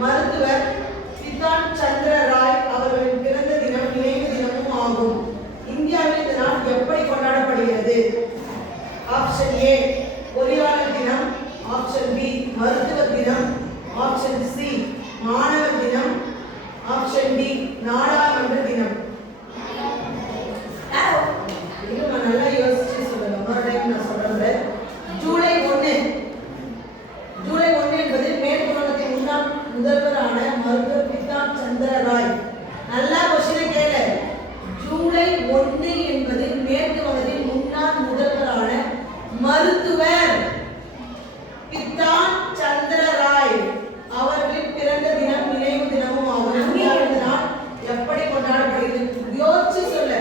மருத்துவர் பிதான் சந்திர ராய் அவர்களின் பிறந்த தினம் நினைவு தினமும் ஆகும். இந்தியாவில் இந்த நாள் எப்படி கொண்டாடப்படுகிறது? ஆப்ஷன் ஏ பொறியாளர் தினம், ஆப்ஷன் பி மருத்துவர் தினம், ஆப்ஷன் சி மாணவர் தினம், ஆப்ஷன் டி நாடாளுமன்ற தினம். நான் நல்லா யோசிச்சு சொல்லுங்க. ஒரு டைம் நான் சொல்றேன். ஜூலை 1 என்பது மேற்கு வங்கத்தின் முன்னாள் முதல்வரான மருத்துவர் பிதான் சந்திர ராய். நல்லா கொஸ்டினை கேளு. ஜூலை 1 என்பது மேற்கு வங்கத்தின் முன்னாள் முதல்வரான மருத்துவர் பிதான் சந்திர ராய் அவர்களின் பிறந்த தினம் நினைவு தினமும் ஆகும். இந்த நாள் எப்படி கொண்டாடப்படுகிறது? யோசிச்சு சொல்லு.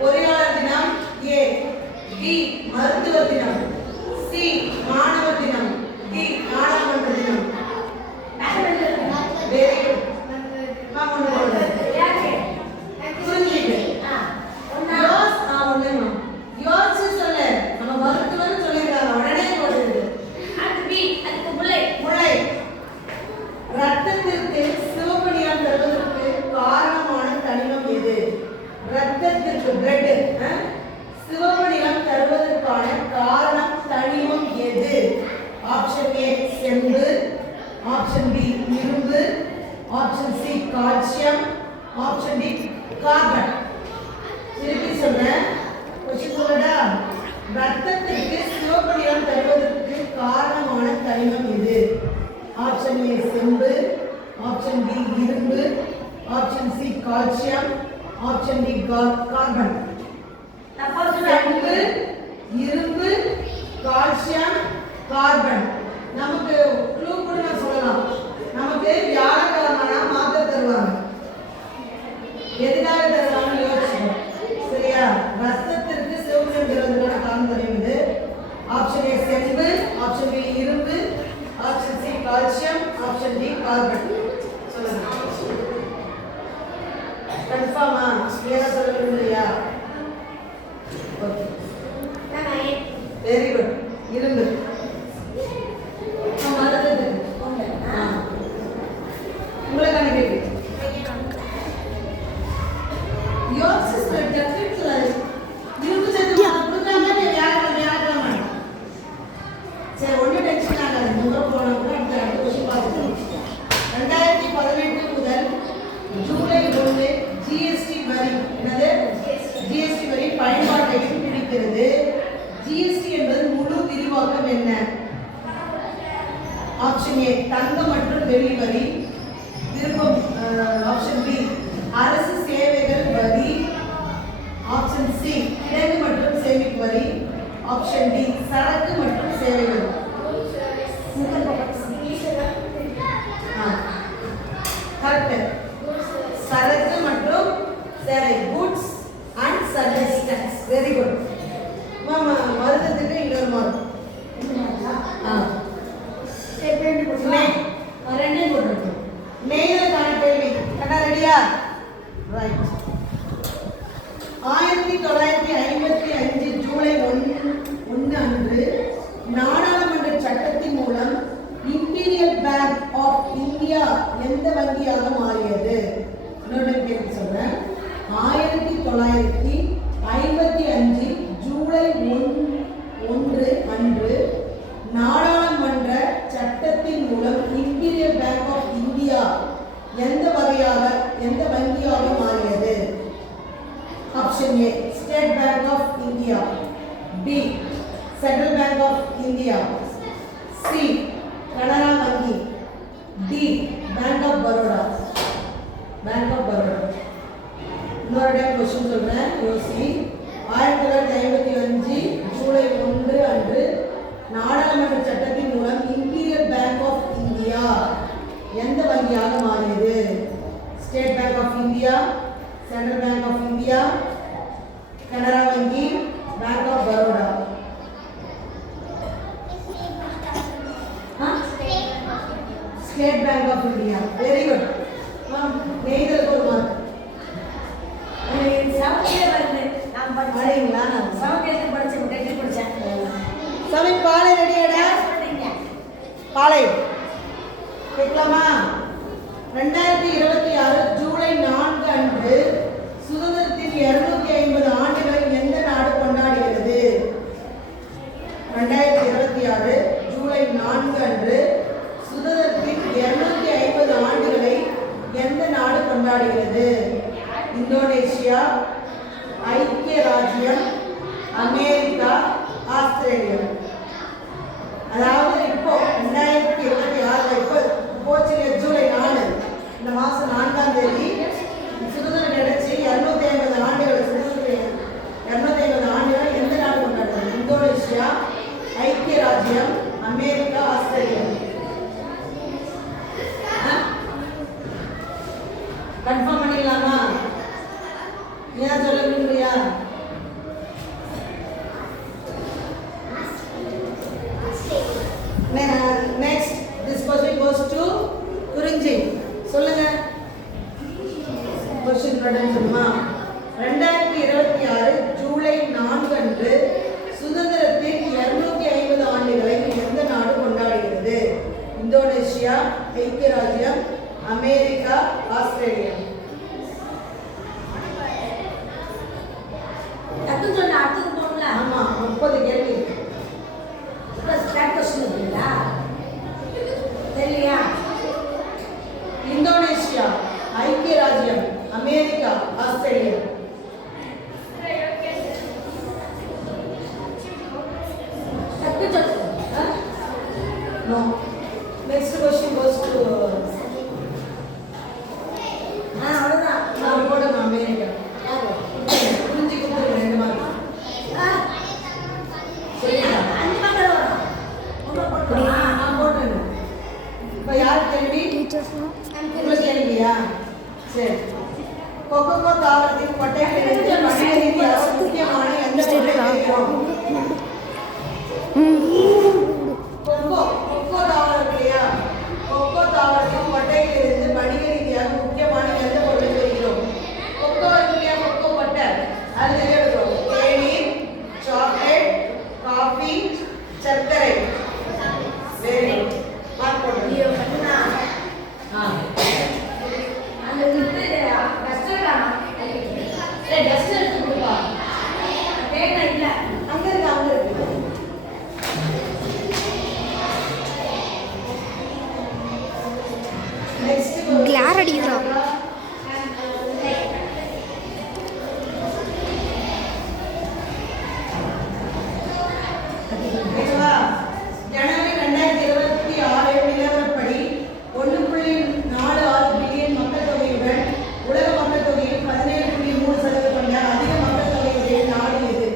பொறியாளர் தினம் ஏ, பி மருத்துவர் தினம், சி மாணவர் தினம், டி நாடாளுமன்ற தினம். Very good. யோசிச்சு சொல்லு. நம்ம மருத்துவர் சொல்லிருக்காங்க, உடனே போடுது. முளை. ரத்தத்திற்கு சிவப்பு நிறம் தருவதற்கு காரணமான தனிமம் எது? ரத்தத்திற்கு பிளட் சிவப்பு நிறம் தருவதற்கான காரணம் தனிமம் எது? ஆப்ஷன் ஏ செம்பு, ஆப்ஷன் பி இரும்பு, option C calcium, option D carbon. திருப்பி சொல்றேன். கொஸ்டின் சொல்லடா. ரத்தத்திற்கு சிவப்பு நிறம் தருவதற்கு காரணமான தனிமம் எது? ஆப்ஷன் ஏ செம்பு, ஆப்ஷன் பி இரும்பு, option C calcium, option D carbon. செம்பு, இரும்பு, கால்சியம், கார்பன். நமக்கு க்ளூ கூட நான் சொல்லலாம். நமக்கு வியாழக்கிழமை மாத்திரை தருவாங்க. எதுக்காக தருவாங்கன்னு யோசிச்சுக்கோ. சரியா? ரத்தத்திற்கு சிவப்பு நிறம் தருவதற்கான காரணம் தெரியுது. ஆப்ஷன் ஏ செம்பு, ஆப்ஷன் பி இரும்பு, option C calcium, option D carbon. சொல்லுங்க. கன்ஃபார்மா? கிளியரா சொல்ல விரும்பலையா? ஓகே. Very good. இரும்பு. உங்களுக்கான கேள்வி. இரும்பு சேர்த்து கொடுக்குறாங்க. வியாழக்கிழமை. சரி, ஒன்றும் டென்ஷன் ஆகாது. முதல் போன கூட அடுத்த கொஸ்டின் பார்த்துக்கணும். 2018 முதல் ஜூலை 1 ஜிஎஸ்டி வரி என்னது? ஜிஎஸ்டி வரி பயன்பாட்டையும் பிடிக்கிறது. ஜிஎஸ்டி என்பது முழு விரிவாக்கம் என்ன? ஆப்ஷன் ஏ தங்கம் மற்றும் வெள்ளி வரி, விருப்பம் ஆப்ஷன் பி அரசு சேவைகள் வரி, ஆப்ஷன் சி கிடங்கு மற்றும் சேமிப்பு வரி, ஆப்ஷன் டி சரக்கு மற்றும் சேவை வரி. கரெக்ட். சரக்கு மற்றும் சேவை, goods and service tax. Very good. மருத்துவத்துக்கு இன்னொரு மருந்து. ரெண்டே போட்டு நெய்தலுக்கான கேள்வி. ரெடியா? ரைட். 1955 ஜூலை 1 அன்று நாடாளுமன்ற சட்டத்தின் மூலம் இம்பீரியல் பேங்க் ஆஃப் இந்தியா எந்த வங்கியாக மாறியது? இன்னொரு கேள்வி சொல்றேன். 1955 ஜூலை 1 அன்று நாடாளுமன்ற சட்டத்தின் மூலம் இம்பீரியல் பேங்க் ஆஃப் இந்தியா எந்த வங்கியாக மாறியது? Option A State Bank of India, B Central Bank of India, C Canara வங்கி, டி பேங்க் ஆஃப் பரோடா. இன்னொரு டைம் கொஸ்டின் சொல்றேன், யோசி. 1955 ஜூலை 1 அன்று நாடாளுமன்ற சட்டத்தின் மூலம் இம்பீரியல் பேங்க் ஆஃப் இந்தியா எந்த வங்கியாக மாறியது? State Bank of India, Central Bank of India, Canara வங்கி, Bank of Baroda. State Bank of India. Very good. நெய்தலுக்கு ஒரு மார்க். சமையல் பாலை ரெடியாடா? பாலை கேட்கலாமா? 2026 ஜூலை 4 அன்று சுதந்திரத்தின் 250 ஆண்டுகளை எந்த நாடு கொண்டாடுகிறது? 2026 ஜூலை 4 அன்று சுதந்திரத்தின் 250 ஆண்டுகளை எந்த நாடு கொண்டாடுகிறது? இந்தோனேஷியா, ஐக்கிய ராஜ்யம், அமெரிக்கா, ஆஸ்திரேலியா. அதாவது இப்போ 2026 இப்போ போச்சு ஜூலை 4 இந்த மாதம் 4ஆம் தேதி சுதந்திரம் கிடைச்சி 250 ஆண்டுகள் சுதந்திரம் 250 ஆண்டுகள் எந்த நாடு கொண்டாடுறது? இந்தோனேஷியா, ஐக்கிய ராஜ்யம், அமெரிக்கா, ஆஸ்திரேலியா. கன்ஃபார்ம் பண்ணிடலாமா? ஏன் சொல்ல முடியலையா? Next, this question goes to குறிஞ்சி. சொல்லுங்க. கொஸ்டின் பட்டன் சொல்லுமா? 2026 ஜூலை 4 அன்று சுதந்திரத்தின் 250 ஆண்டுகளை எந்த நாடு கொண்டாடுகிறது? இந்தோனேஷியா, ஐக்கிய ராஜ்யம், அமெரிக்கா, ஆஸ்திரேலியா. ஆமா, 30 கேள்வி இருக்கு. இந்தோனேஷியா, ஐக்கிய ராஜ்யம், America, Australia. No. Next question goes to அவ்வளோதான் அமெரிக்கா. புரிஞ்சு கொடுத்துருங்க 2 மார்க். இப்போ யார் கேள்வி? உங்களுக்கு கேள்வியா? சரி. கொக்கோ தாவரத்தின் கொட்டைகளிலிருந்து மனித ரீதியாக முக்கியமான எந்த பொருளை பெறுகிறோம்? கொக்கோ தாவரம் இல்லையா? கொக்கோ தாவரத்தின் கொட்டைகளிலிருந்து வணிக ரீதியாக முக்கியமான எந்த பொருளை பெறுகிறோம்? கொக்கோ இல்லையா? கொக்கோ கொட்டை அது எழுதுறோம். தேநீர், சாக்லேட், காஃபி, சர்க்கரை. Very good. மார்க் போடுங்க. கிளார் அடிக்கிறோம். ஜனவரி 2026 நிலவரப்படி 1.46 பில்லியன் மக்கள் தொகையுடன் உலக மக்கள் தொகையில் 17.3% கொண்ட அதிக மக்கள் தொகையுடைய நாடு எது?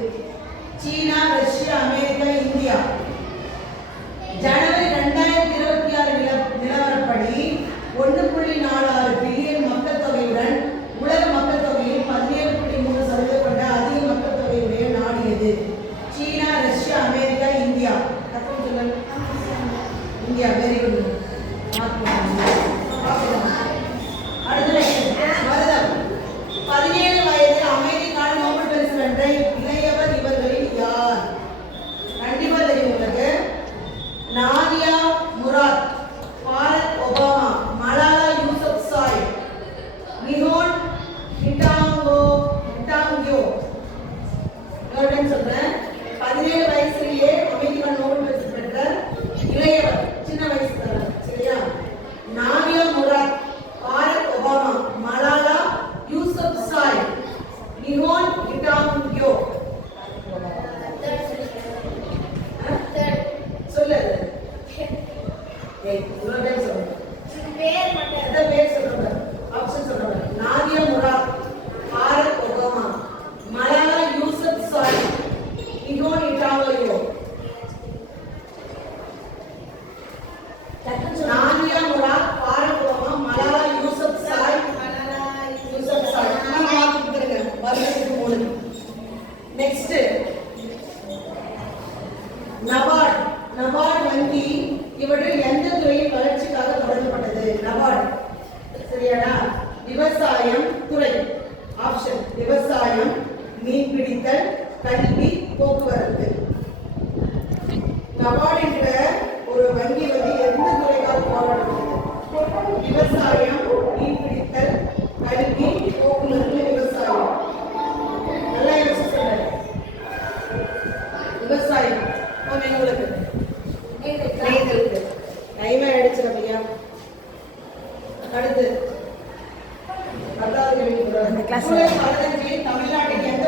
சீனா, ரஷ்யா, அமெரிக்கா, இந்தியா. ஜனவரி 2026 நிலவரப்படி 1.46 பில்லியன் மக்கள் தொகையுடன் உலக மக்கள் தொகையில் 17.3% கொண்ட அதிக மக்கள் தொகையுடைய நாடு எது? சீனா, Russia, America, India. India. Very good. வருடம் 17 வயதில் அமெரிக்கான நோபல் பரிசு வென்ற இளையவர் இவர்களில் யார்? கண்டிப்பா தெரியும் உங்களுக்கு. Nadia Murad, Barack Obama, Malala Yousafzai, Nihon Hidankyo. சொல்றேன். 17 வயசுலயே அமெரிக்கான நோபல் பரிசு பெற்ற இளையவர், சின்ன வயசுல. சரியா? Nadia Murad, Barack Obama, Malala Yousafzai, Nihon Hidankyo. சொல்லு. பேர் சொல்றேன். ஆப்ஷன் சொல்றேன். Nadia Murad, Barack Obama, Malala Yousafzai, Nihon Hidankyo. Nadia Murad, Barack Obama, Malala Yousafzai. நான் மார்க் கொடுத்துருக்கேன். வருஷத்துக்கு 3. நெக்ஸ்ட் நபார்ட் வங்கி இவற்றில் எந்த துறையின் வளர்ச்சிக்காக தொடங்கப்பட்டது? நபார்ட். சரியாடா? விவசாயம் துறை. ஆப்ஷன் விவசாயம், மீன்பிடித்தல், கல்வி, போக்குவரத்து. நபார்ட் என்ற ஒரு வங்கி எந்த துறைக்காக போராடுகிறது? அடுத்து 10வது கேள்வி. இந்த class. ஜூலை 15 தமிழ்நாட்டின் எந்த